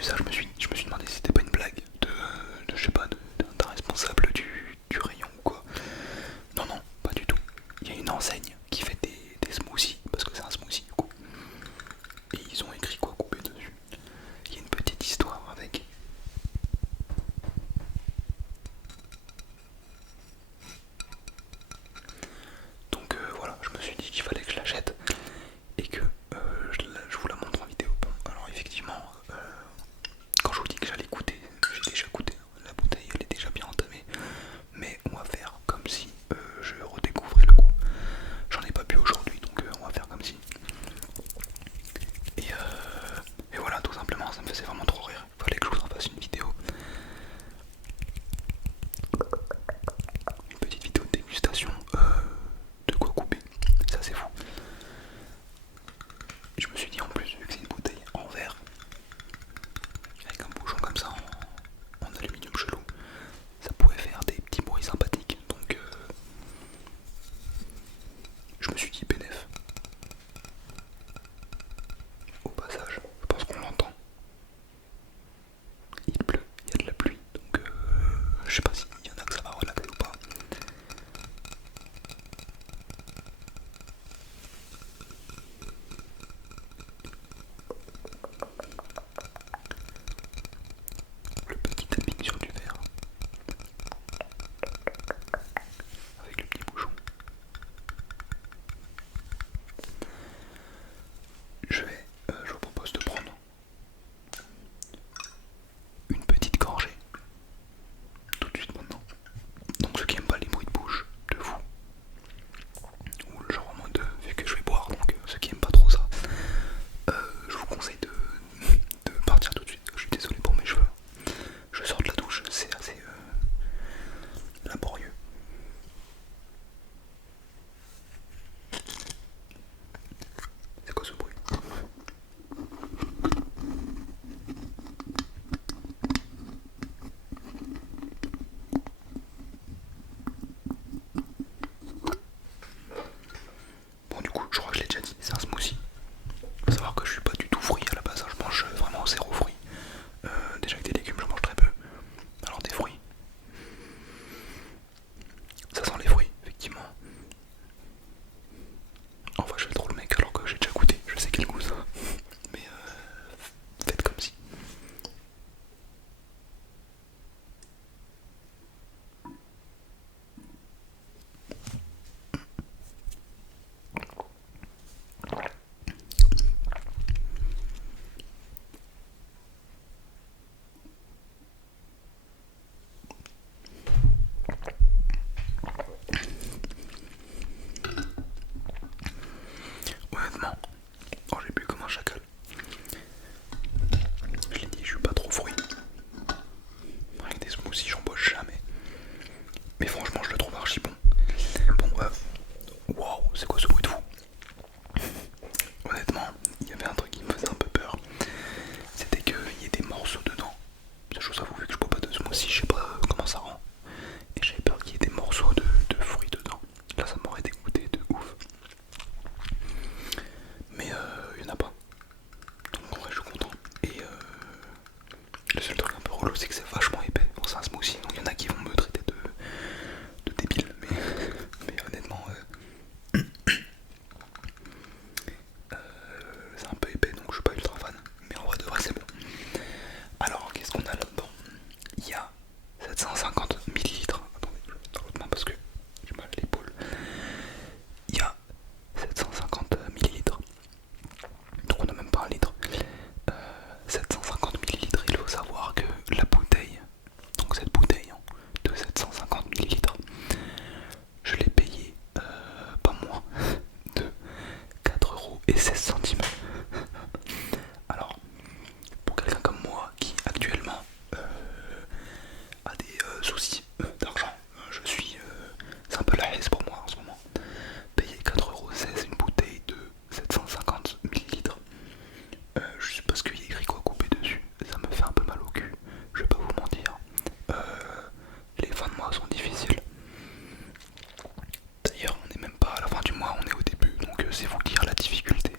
vu ça, je me suis demandé si c'était pas une blague je sais pas, d'un responsable du rayon ou quoi. Non, non, pas du tout. Il y a une enseigne qui fait des smoothies, parce que c'est un smoothie du coup. Et ils ont écrit quoi couper dessus. Il y a une petite histoire avec. Donc voilà, je me suis dit qu'il fallait que je l'achète et que je vous la montre en vidéo. Bon, alors effectivement, quand je vous dis que j'allais goûter, j'ai déjà goûté. La bouteille elle est déjà bien entamée. Mais on va faire comme si je redécouvrais le goût. J'en ai pas bu aujourd'hui, donc on va faire comme si. Et voilà, tout simplement, ça me faisait vraiment trop rire. Il fallait que je vous en fasse une vidéo. Une petite vidéo de dégustation de quoi couper. Ça c'est fou. Je me suis dit en plus, vu que c'est une bouteille en verre, avec un bouchon comme ça en aluminium chelou, ça pouvait faire des petits bruits sympathiques. Donc je me suis dit bénéf. Au passage, je pense qu'on l'entend. Il pleut, il y a de la pluie, donc je sais pas s'il y en a que ça va relaxer ou pas. Le petit tapping sur du verre avec le petit bouchon. Je vous propose de prendre une petite gorgée tout de suite maintenant. Donc ceux qui aiment pas les bruits de bouche, de vous, ou le genre en mode vu que je vais boire, donc ceux qui aiment pas trop ça, je vous conseille de partir tout de suite. Je suis désolé pour mes cheveux. Je sors de la douche, c'est assez laborieux. C'est quoi ce bruit? Bon, du coup, je crois que je l'ai déjà dit, c'est un smoothie. Faut savoir que je suis pas du tout fruit à la base, hein. Je mange vraiment zéro fruit. Déjà que des légumes, je mange très peu. Alors des fruits, ça sent les fruits, effectivement. Enfin, je fais trop le mec alors que j'ai déjà goûté, je sais quel goût ça. Mais faites comme si. Honnêtement, oh, j'ai bu comme un chacal. Je l'ai dit, je suis pas trop fruit. Avec des smoothies, j'en bois jamais. Mais franchement, je le trouve archi bon. Bon, waouh, c'est quoi ce bruit de fou? Honnêtement, il y avait un truc qui me faisait un peu peur. C'était qu'il y ait des morceaux dedans. Je vous avoue, vu que je bois pas de smoothie, je sais pas comment ça rend. Et j'avais peur qu'il y ait des morceaux de fruits dedans. Là, ça m'aurait dégoûté de ouf. Mais il y en a pas. Donc en vrai, je suis content. Et le seul truc un peu relou, c'est que c'est vachement épais. Bon, c'est un smoothie, donc il y en a qui vont me traiter de débile. Mais honnêtement, c'est un peu épais, donc je suis pas ultra fan. Mais en vrai de vrai, c'est bon. Alors, qu'est-ce qu'on a là-dedans? Il y a 750 millilitres. Attendez, je vais mettre l'autre main parce que j'ai mal à l'épaule. Il y a 750 millilitres. Donc on n'a même pas un litre. 750 millilitres. Il faut savoir que la bouteille, donc cette bouteille de 750 millilitres, je l'ai payée pas moins de 4,16 €. Alors, pour quelqu'un comme moi qui actuellement a des soucis d'argent, je suis. C'est un peu la haisse pour moi en ce moment. Payer 4,16 € une bouteille de 750 millilitres, juste parce qu'il y a écrit quoi couper dessus, ça me fait un peu mal au cul. Je vais pas vous mentir. Les fins de mois sont difficiles. D'ailleurs, on n'est même pas à la fin du mois, on est au début, donc c'est vous dire la difficulté.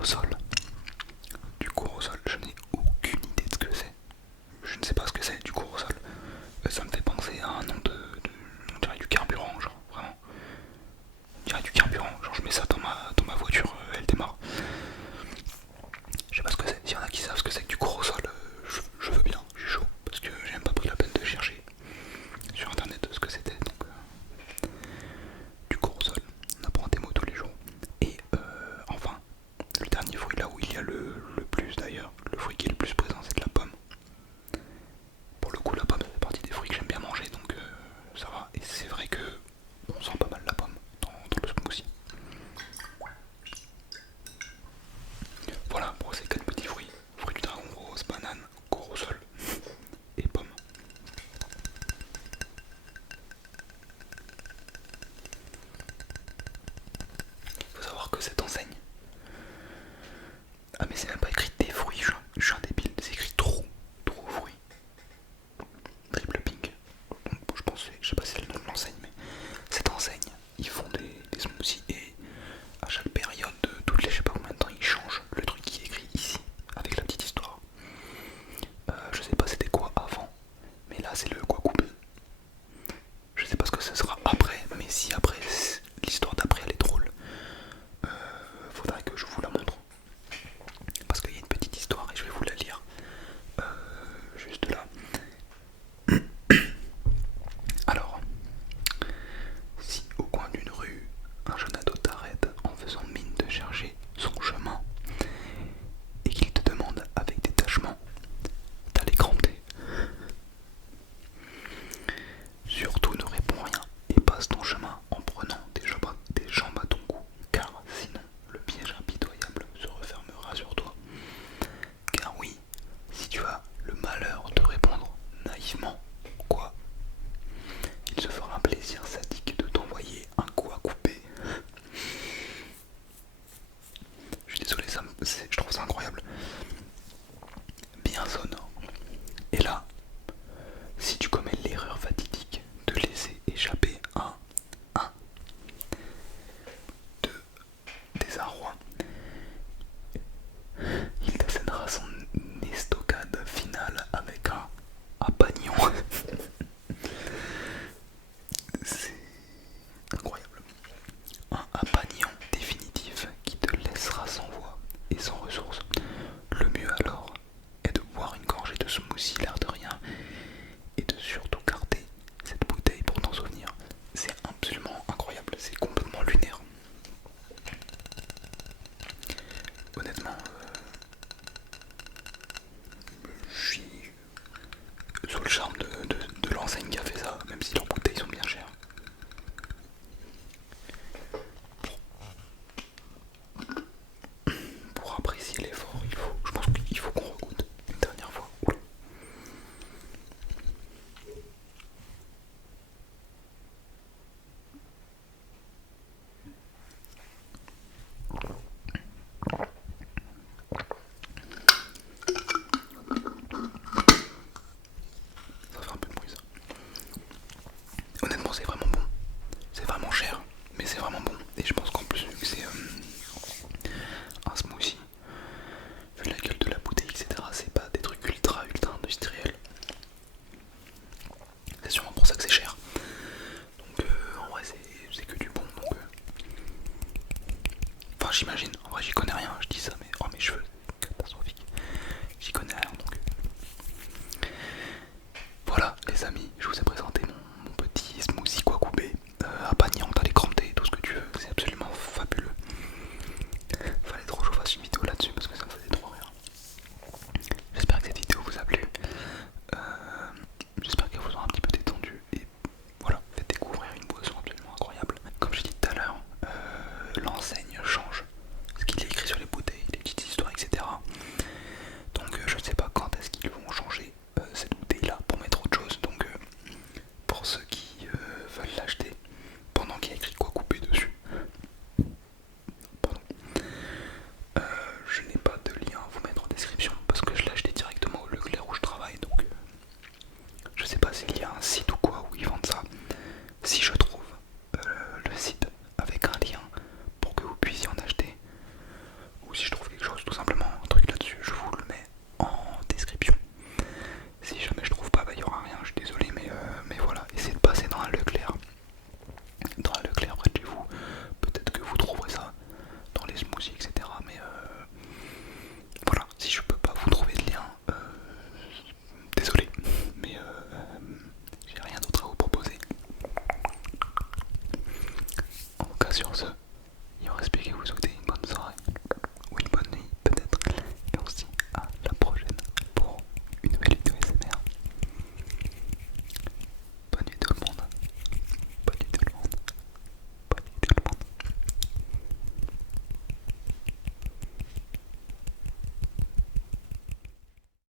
Corosol. Du Corosol, je n'ai aucune idée de ce que c'est. Je ne sais pas ce que c'est du Corosol. Ça me fait penser à un nom on dirait du carburant, genre vraiment. On dirait du carburant, genre je mets ça dans ma voiture, elle démarre. Je sais pas ce que c'est, s'il y en a qui savent ce que c'est que du Corosol, je veux bien, je suis chaud, parce que j'ai même pas pris la peine de chercher sur internet ce que c'était. Donc du Corosol, on apprend des mots tous les jours. Et enfin, le dernier fruit, là où il y a le plus d'ailleurs, le fruit qui est le plus présent, c'est de la pomme. Pour le coup, la pomme, ça fait partie des fruits que j'aime bien manger, donc ça va. Et c'est vrai que on sent pas mal la pomme dans le smoothie. Voilà pour ces 4 petits fruits. Fruits du dragon rose, banane, corosol et pomme. Faut savoir que cette enseigne... Ah mais c'est même pas écrit des fruits, je suis un débile, c'est écrit trop fruits. Triple pink. Donc, je pense, je sais pas si c'est le nom de l'enseigne, mais cette enseigne, ils font des smoothies et à chaque période, toutes les je sais pas combien de temps, ils changent le truc qui est écrit ici, avec la petite histoire. Je sais pas c'était quoi avant, mais là c'est le guacamole. Je sais pas ce que ce sera après, mais si après, l'histoire d'après elle est drôle, faudrait que je vous la montre. Parce qu'il y a une petite histoire et je vais vous la lire juste là. Alors, si au coin d'une rue, un jeune ado t'arrête en faisant mine de chercher son chemin et qu'il te demande avec détachement d'aller cranter, surtout ne réponds rien et passe ton chemin en prenant des jambes à ton cou, car sinon le piège impitoyable se refermera sur toi. Car oui, si tu as le malheur de répondre naïvement quoi, il se fera un plaisir sadique de t'envoyer un coup à couper. Je suis désolé, je trouve ça incroyable. Bien sonore. Et là, si tu commets l'erreur fatidique de laisser échapper un de désarroi, il t'assénera son estocade finale avec un pagnon. C'est incroyable. Un pagnon définitif qui te laissera sans voix et sans ressources. Le mieux alors est de boire une gorgée de smoothie l'air de rien et de surtout garder cette bouteille pour t'en souvenir. C'est absolument incroyable, c'est complètement lunaire. Honnêtement, je suis sous le charme de l'enseigne qui a fait ça, même si leurs bouteilles sont bien chères. Pour apprécier l'effort, je pense qu'il faut qu'on regoute une dernière fois. Oula. Ça fait un peu de bruit ça. Honnêtement c'est vraiment bon. C'est vraiment cher, mais c'est vraiment bon. Et je pense qu'en plus vu que c'est un smoothie, vu la gueule de la bouteille, etc., c'est pas des trucs ultra industriels. C'est sûrement pour ça que c'est cher. Donc en vrai c'est que du bon. Donc, enfin j'imagine, en vrai j'y connais rien, je dis ça, mais oh mes cheveux, catastrophique. J'y connais rien,